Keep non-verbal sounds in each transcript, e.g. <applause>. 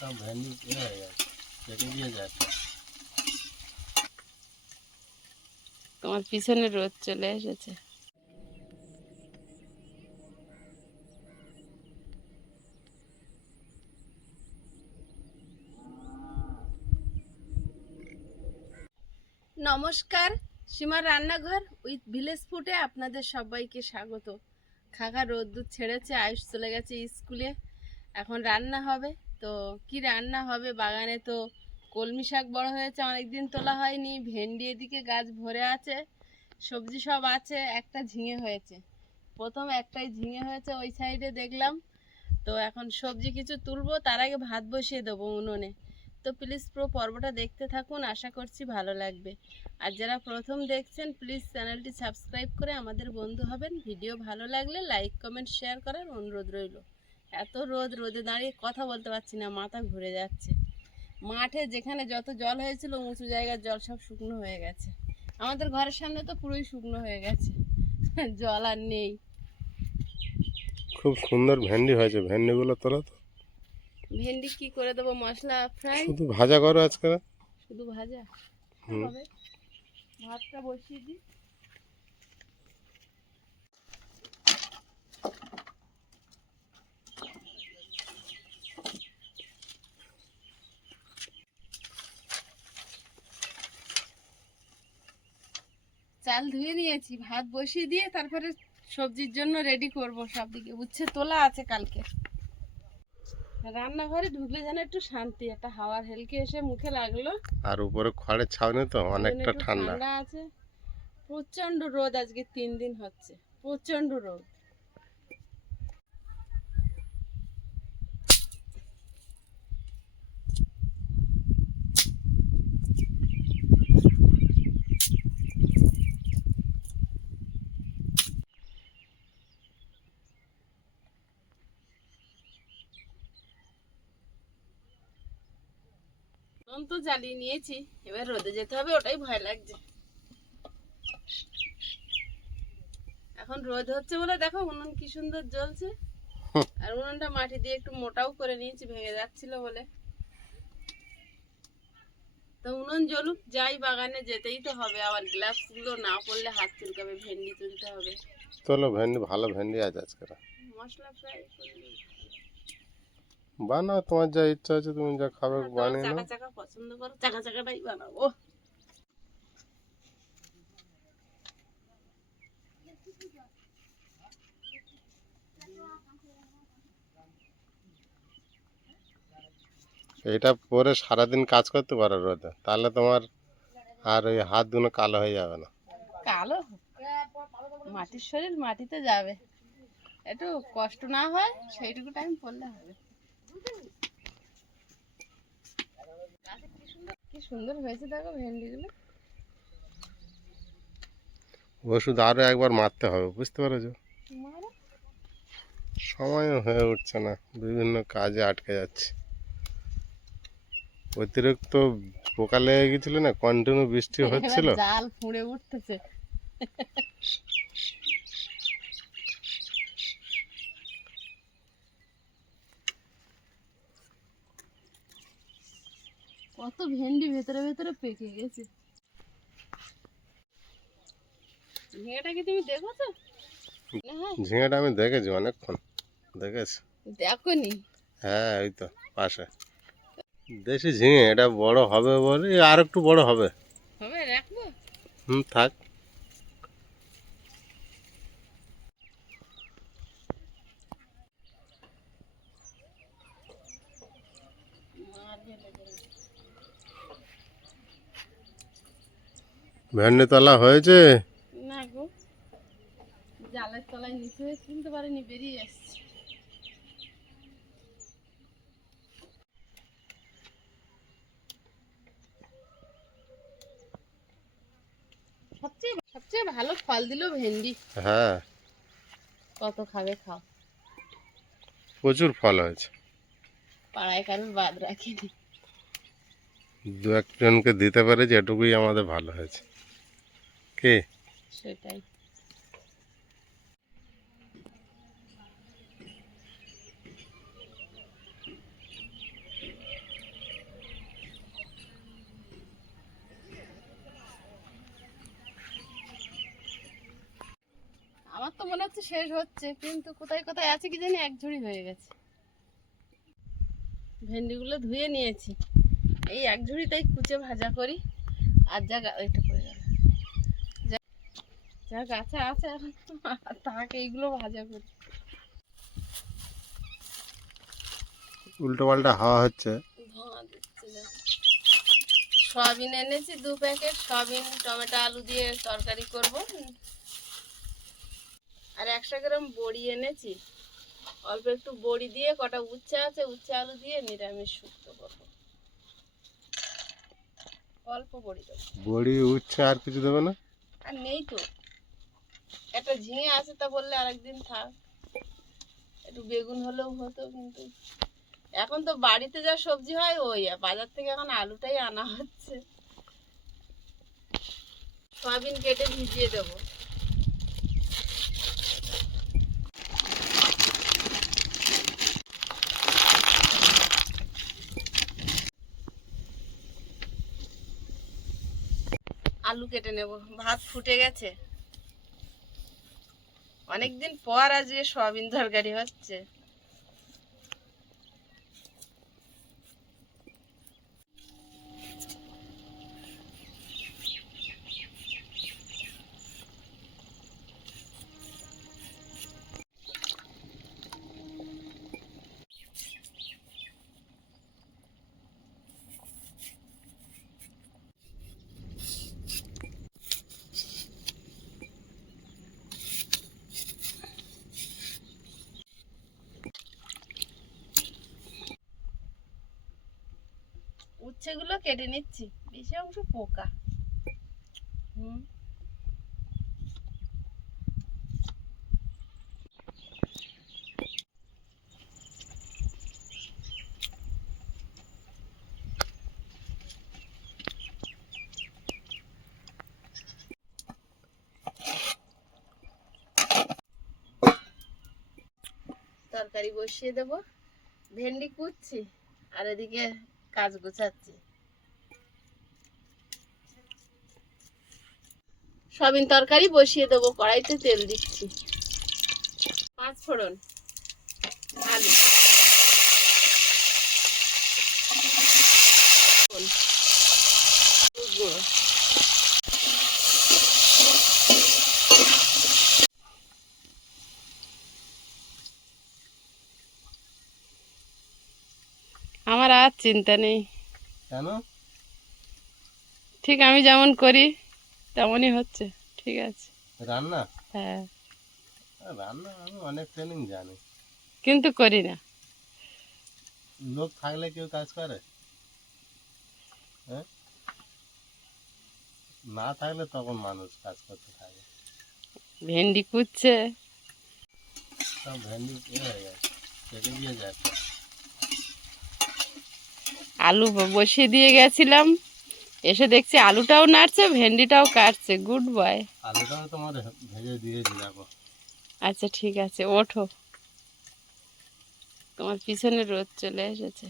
সব ভ্যান্ডি এ হয়ে গেছে কেটে দিয়ে যাচ্ছে তোমার পিছনে রোদ চলে এসেছে। নমস্কার সীমার রান্নাঘর উইথ ভিলেজ ফুডে আপনাদের সবাইকে স্বাগত। খাগা রোদ্দুর ছেড়েছে আয়ুষ চলে গেছে স্কুলে। এখন রান্না হবে। তো কি রান্না হবে? বাগানে তো কলমি শাক বড় হয়েছে, অনেকদিন তোলা হয়নি। ভেন্ডি এদিকে গাছ ভরে আছে, সবজি সব আছে, একটা ঝিঙে হয়েছে। প্রথম একটাই ঝিঙে হয়েছে, ওই সাইডে দেখলাম। তো এখন সবজি কিছু তুলবো, তার আগে ভাত বসিয়ে দেবো উনুনে। তো প্লিজ পুরো পর্বটা দেখতে থাকুন, আশা করছি ভালো লাগবে। আর যারা প্রথম দেখছেন, প্লিজ চ্যানেলটি সাবস্ক্রাইব করে আমাদের বন্ধু হবেন। ভিডিও ভালো লাগলে লাইক, কমেন্ট, শেয়ার করার অনুরোধ রইল। এত রোদ রোদে দাঁড়িয়ে কথা বলতে পারছি না মাথা ঘুরে যাচ্ছে। মাঠে যেখানে যত জল হয়েছিল উঁচু জায়গার জল সব শুকনো হয়ে গেছে। আমাদের ঘরের সামনে তো পুরোই শুকনো হয়ে গেছে। জল আর নেই। খুব সুন্দর ভেন্ডি হয়েছে। ভেন্ডিগুলো তোলা তো। ভেন্ডি কি করে দেবো? মশলা ফ্রাই? শুধু ভাজা করো আজকে। শুধু ভাজা? ভাতটা বসিয়ে দিই। চাল ধুয়ে নিয়েছি ভাত বসিয়ে দিয়ে তারপরে সবজির জন্য রেডি করব সব দিকে উচ্ছে তোলা আছে কালকে। রান্নাঘরে ঢুকলে যেন একটু শান্তি একটা হাওয়ার হেলকে এসে মুখে লাগল। আর উপরে খড়ের ছাউনি তো অনেকটা ঠান্ডা। আছে। প্রচণ্ড রোদ আজকে তিন দিন হচ্ছে প্রচণ্ড রোদ। উনুন তো জ্বালিয়ে নিয়েছি। এবার রোদে যেতে হবে ওটাই ভয় লাগছে। এখন রোদ হচ্ছে বলে দেখো উনুন কি সুন্দর জ্বলছে। আর উনুনটা মাটি দিয়ে একটু মোটাও করে নিয়েছি ভেঙে যাচ্ছিল বলে। তো উনুন জ্বলুক যাই বাগানে যেতেই তো হবে আবার গ্লাভসগুলো না পরলে হাত চুলকাবে ভেন্ডি তুলতে হবে। চলো ভেন্ডি ভালো ভেন্ডি আছে আজকে। মশলা ফ্রাই বানাও তোমার যা ইচ্ছা আছে তুমি যা খাবে বানিয়ে নাও। চাকা পছন্দ করো চাকা চাকাটাই বানাবো এটা পরে সারাদিন কাজ করতে পারো রোদে তাহলে তোমার আর ওই হাত দুনো কালো হয়ে যাবে না। কালো? মাটির শরীর মাটিতে যাবে। একটু কষ্ট না হয় সেইটুকু টাইম পড়লে হবে। কি সুন্দর হয়েছে দেখো ভেন্ডিগুলো। ওষুধ আরও একবার মারতে হবে বুঝতে পেরেছ? মারো। সময়ও হয়ে উঠছে না বিভিন্ন কাজে আটকে যাচ্ছে। অতিরিক্ত পোকা লেগে গেছিল না কন্টিনিউ বৃষ্টি হচ্ছিল। জাল ফুঁড়ে উঠতেছে। কত ভেন্ডি ভেতরে ভেতরে পেকে গেছে। ঝিঙেটা কি তুমি দেখেছ? তো ঝিঙেটা আমি দেখেছি অনেকক্ষণ দেখেছি? দেখনি? হ্যাঁ ওই তো পাশে। দেশি ঝিঙে এটা বড় হবে বলে আর একটু বড় হবে। হবে রাখব? হুম থাক। ভেন্ডি তলা হয়েছে? না গো। জালের তলায় নিচে পারিনি বেরিয়ে এসছে সবচেয়ে সবচেয়ে ভালো ফল দিল ভেন্ডি। হ্যাঁ। কত খাবে খাও। প্রচুর ফল হয়েছে। পাড়ায় কারোর বাদ রাখিনি। দু একজনকে দিতে পারে যেটুকুই আমাদের ভালো হয়েছে। কে সেটাই। আমার তো মনে হচ্ছে শেষ হচ্ছে, কিন্তু কোথায় কোথায় আছে কি জানি এক ঝুড়ি হয়ে গেছে। ভেন্ডিগুলো ধুয়ে নিয়েছি। এই এক ঝুড়িটাই কুচে ভাজা করি। আর যা একটু যা গাছে আছে। তাকে এইগুলো ভাজা করি উল্টো পাল্টা হাওয়া হচ্ছে। সয়াবিন এনেছি দু প্যাকেট। সয়াবিন টমেটো আলু দিয়ে তরকারি করব। আর একশো গ্রাম বড়ি এনেছি। অল্প একটু বড়ি দিয়ে কটা উচ্ছে আছে উচ্ছে আলু দিয়ে নিরামিষ শুক্তো করব। অল্প বড়ি দেবো। বড়ি উচ্ছে আর কিছু দেবে না? আর নেই তো। একটা ঝিঙে আছে তা বললে আরেকদিন থাক। একটু বেগুন হলেও হতো কিন্তু এখন তো বাড়িতে যা সবজি হয় ওই বাজার থেকে এখন আলুটাই আনা হচ্ছে। সয়াবিন কেটে ভিজিয়ে দেবো। আলু কেটে নেব। ভাত ফুটে গেছে। অনেকদিন পর আজকে সয়াবিন তরকারি হচ্ছে। উচ্ছেগুলো কেটে নিচ্ছি বেশি অংশ পোকা। তরকারি বসিয়ে দেবো। ভেন্ডি কুচ্ছি আর এদিকে কাজ গোছাচ্ছি। সয়াবিন তরকারি বসিয়ে দেবো কড়াইতে তেল দিচ্ছি। পাঁচ ফোড়ন আলু। আমার আর চিন্তা নেই। কেন? ঠিক আমি যেমন করি তেমনই হচ্ছে ঠিক আছে। রান্না? হ্যাঁ। রান্না আমি অনেক ট্রেনিং জানি। কিন্তু করি না। লোক থাকলে কেউ কাজ করে? হ্যাঁ? না থাকলে তখন মানুষ কাজ করতে থাকে। ভেন্ডি কুচ্ছে। সব গেছে কেটে দিয়ে যাচ্ছে। আলু বসিয়ে দিয়ে গেছিলাম। এসে দেখছি আলুটাও নাড়ছে ভেন্ডিটাও কাটছে। গুড বয় আলুটাও তোমার ভেজে দিয়েছি দেখো আচ্ছা ঠিক আছে ওঠো। তোমার পিছনে রোদ চলে এসেছে।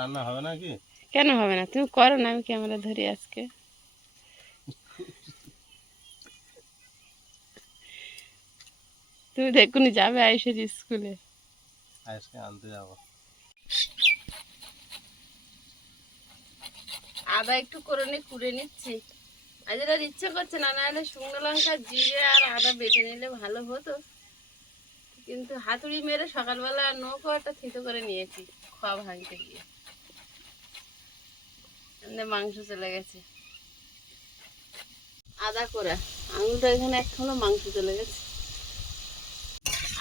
রান্না হবে না কি কেন হবে না? তুমি করো না আমি ক্যামেরা ধরি আজকে। তুমি দেখুনি যাবে আইসের স্কুলে। আজকে আনতে যাব। আদা একটু করে নিয়ে কুড়ে নিচ্ছি। আজ আর ইচ্ছে করছে না নাহলে শুকনো লঙ্কা জিরে আর আদা বেটে নিলে ভালো হতো। কিন্তু হাতুড়ি মেরে সকালবেলা নৌকো একটা থিতো করে নিয়েছি খাওয়া ভাঙতে গিয়ে। এমনি মাংস চলে গেছে। আদা করে আঙুলটা এখানে একখানো মাংস চলে গেছে।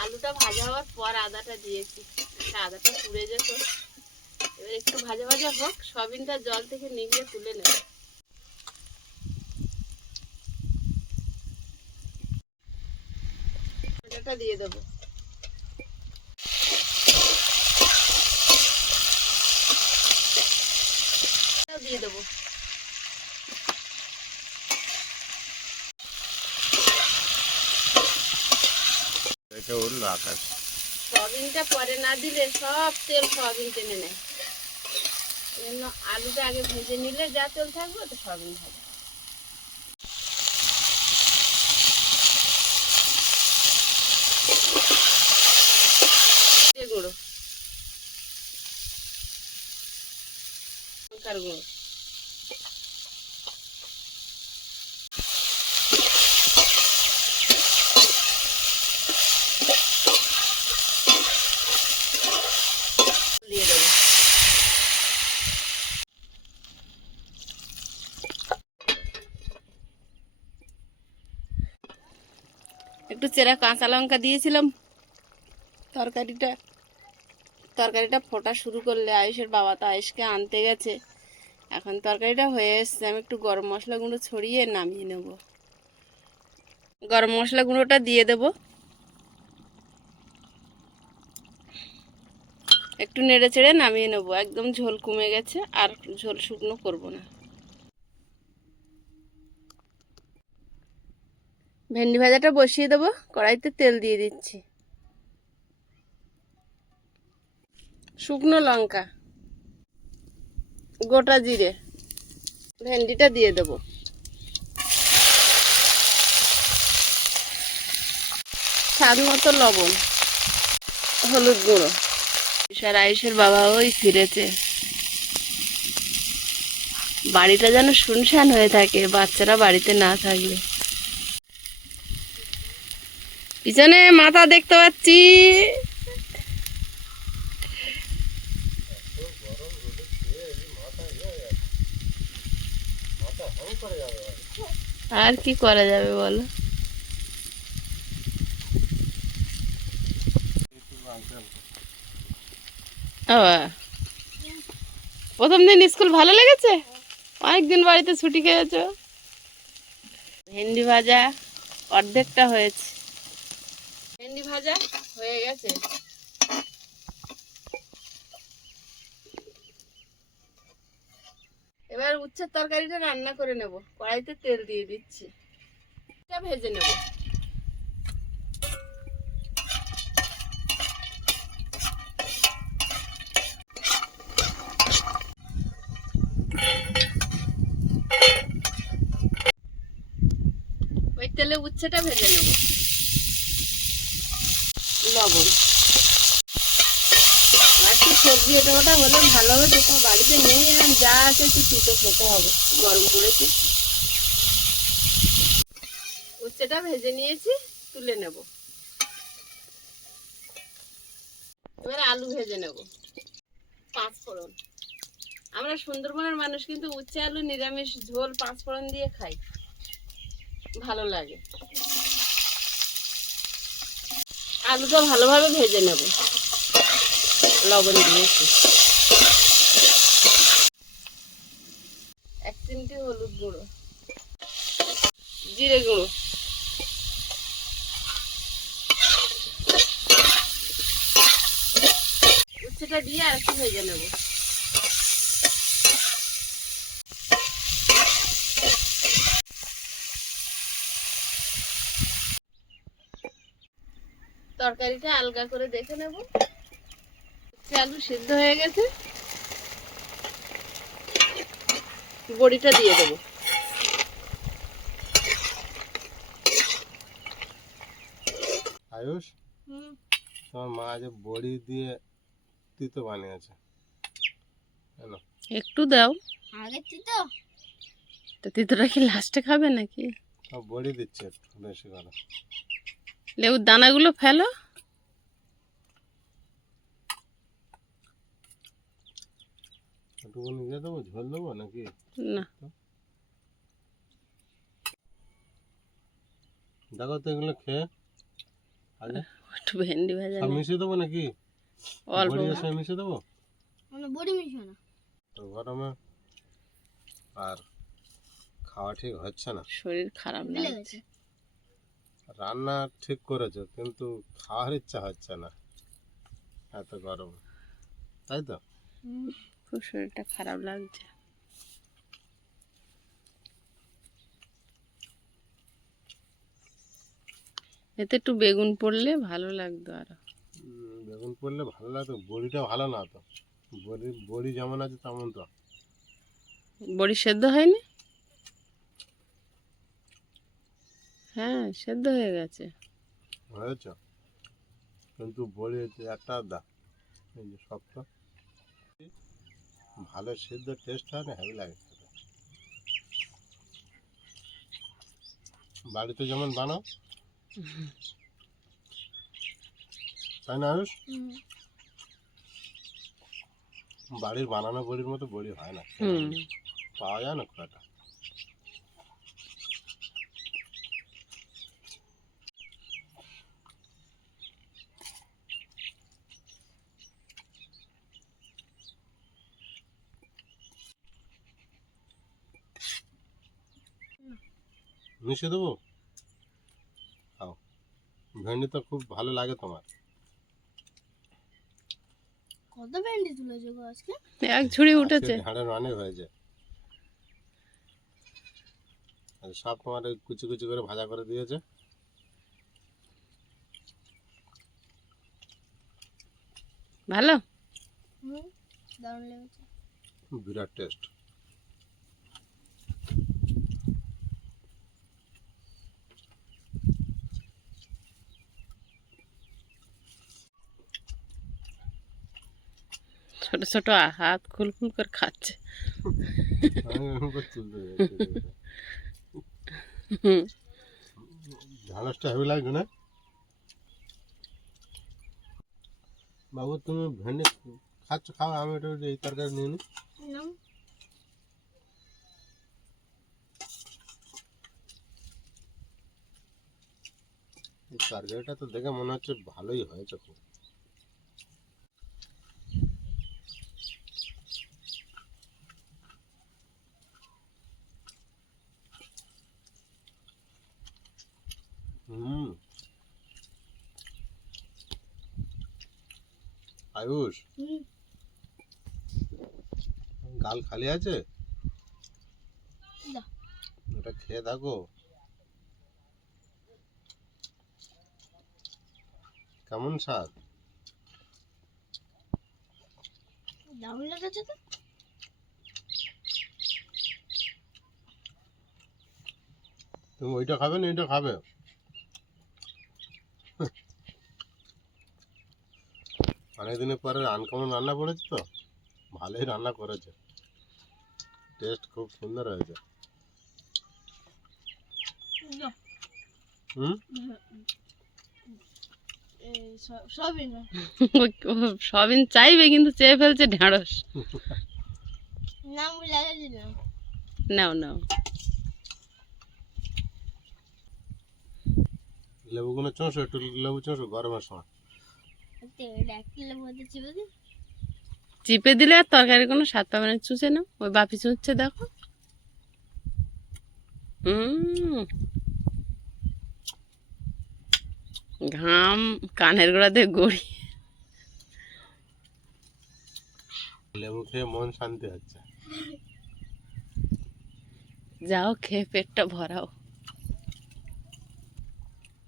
আলুটা ভাজা হওয়ার পর আদাটা দিয়েছি। আদাটা পুড়ে যেত এবার একটু ভাজা ভাজা হোক সবিনটা জল থেকে নিগড়ে তুলে নেব। দিয়ে দেবো এটাও দিয়ে দেবো এটা উঠল আকাশ। সয়াবিনটা পরে না দিলে সব তেল সয়াবিন টেনে নেয়। জন্য আলুটা আগে ভেজে নিলে যা তেল থাকবে তো সয়াবিন ভাজা জিরে গুঁড়ো লঙ্কার গুঁড়ো দিয়ে দেবো একটু চেরা কাঁচা লঙ্কা দিয়েছিলাম। তরকারিটা তরকারিটা ফোটা শুরু করলে আয়ুষের বাবা তো আয়ুষকে আনতে গেছে। এখন তরকারিটা হয়ে এসছে, আমি একটু গরম মশলা গুঁড়ো ছড়িয়ে নামিয়ে নেব। গরম মশলা গুঁড়োটা দিয়ে দেব। একটু নেড়ে চেড়ে নামিয়ে নেব, একদম ঝোল কমে গেছে, আর ঝোল শুকনো করব না। ভেন্ডি ভাজাটা বসিয়ে দেবো, কড়াইতে তেল দিয়ে দিচ্ছি। শুকনো লঙ্কা, গোটা জিরে, ভেন্ডিটা দিয়ে দেবো। স্বাদ মতো লবণ, হলুদ গুঁড়ো। আর আয়ুষের বাবা ওই ফিরেছে। বাড়িটা যেন শুনশান হয়ে থাকে, বাচ্চারা বাড়িতে না থাকলে। পিছনে মাথা দেখতে পাচ্ছি। আর কি করা যাবে বলো? প্রথম দিন স্কুল ভালো লেগেছে? অনেকদিন বাড়িতে ছুটি খেয়েছো? ভেন্ডি ভাজা অর্ধেকটা হয়েছে। ভেন্ডি ভাজা হয়ে গেছে। এবার উচ্ছের তরকারিটা রান্না করে নেব। কড়াইতে তেল দিয়ে দিচ্ছি। ভেজে নেব। ওই তেলে উচ্ছেটা ভেজে নেব। লবণ আর সবজি এটা ওটা হলে ভালো হবে যেটা বাড়িতে নেই এখন যা আছে একটু তিতো খেতে হবে, গরম করেছি। উচ্ছেটা ভেজে নিয়েছি, তুলে নেব। এবার আলু ভেজে নেব। পাঁচ ফোড়ন। আমরা সুন্দরবনের মানুষ কিন্তু উচ্ছে আলু নিরামিষ ঝোল পাঁচ ফোড়ন দিয়ে খাই। ভালো লাগে। আলুটা ভালোভাবে ভেজে নেব। লবণ দিয়েছি এক চিমটি হলুদ গুঁড়ো। জিরে গুঁড়ো। উচ্ছেটা দিয়ে আর একটু ভেজে নেব। তরকারিটা আলগা করে দেখে নেব। আলু সিদ্ধ হয়ে গেছে। বড়িটা দিয়ে দেবো। আয়ুষ? তোমার মা যে বড়ি দিয়ে তিতো বানিয়েছে। কেন একটু দাও। আগে তো তো তিতোটা কি লাস্টে খাবে নাকি? সব বড়ি দিচ্ছে একটু বেশি করে। লেবুর দানাগুলো ফেলো। ইয়ে না। দেখো তো এগুলো খেয়ে। আগে একটু ভেন্ডি ভাজা মিশিয়ে দেবো নাকি? অল্প মিশিয়ে দেবো? মানে বড়ি মিশো না। তো গরমে আর খাওয়া ঠিক হচ্ছে না। শরীর খারাপ লাগছে গেছে। রান্না ঠিক করেছ কিন্তু খাওয়ার ইচ্ছা হচ্ছে না। এত গরম। তাই তো? খুব শরীরটা খারাপ লাগছে। এতে একটু বেগুন পড়লে ভালো লাগতো আরও। বেগুন পড়লে ভালো লাগতো বড়িটা ভালো না তো। বড়ি বড়ি যেমন আছে তেমন তো। বড়ি সেদ্ধ হয়নি? হ্যাঁ সেদ্ধ হয়ে গেছে। হয়েছে। কিন্তু হচ্ছে একটা দা এই যে শক্ত ভালো সিদ্ধ টেস্ট হয় না হেভি লাগে বাড়িতে যেমন বানাও। তাই না আয়ুষ? বাড়ির বানানো বড়ির মতো বড়ি হয় না। পাওয়া যায় না খুব একটা। মিশিয়ে দেবো? খাও। ভেন্ডি তো খুব ভালো লাগে তোমার। কত ভেন্ডি তুলেছো গো আজকে? এক ঝুড়ি উঠেছে। ঝাড়ের অনেক হয়েছে। আর সব তোমার ওই কুচি কুচি করে ভাজা করে দিয়েছে। ভালো? বিরাট টেস্ট। ছোট ছোট হাত খুলখুল করে খাচ্ছে। হুম। ঢালাসটা হেভি লাগছে না? বাবু তুমি ভেন্ডি খাচ্ছ? খাও আমি একটু এই তরকারি নিয়ে নিই নাম এই তরকারিটা তো দেখে মনে হচ্ছে ভালোই হয়েছে খুব হুম আয়ুষ? গাল খালি আছে? ওটা খেয়ে থাকো। কেমন স্বাদ? দারুণ লেগেছে তো। তুমি ওইটা খাবে না এইটা খাবে? অনেকদিনের পরে আনকমন রান্না করেছে তো? ভালোই রান্না করেছে। টেস্ট খুব সুন্দর হয়েছে। হুম? <laughs> সবিন চাইবে কিন্তু চেয়ে ফেলছে ঢেঁড়স। নাম নাও নাও। লেবুগুলো চোঁসো একটু লেবু চোঁসো গরমের সময় তো এটা এক কিলো মধ্যে চিপে দিলে আর তরকারি কোনো স্বাদ পাবে না চুষে না ওই বাপি চুষছে দেখো। হুম ঘাম কানের গোড়াতে গড়ি লেবু খেয়ে মন শান্তি হচ্ছে। যাও খেয়ে পেটটা ভরাও।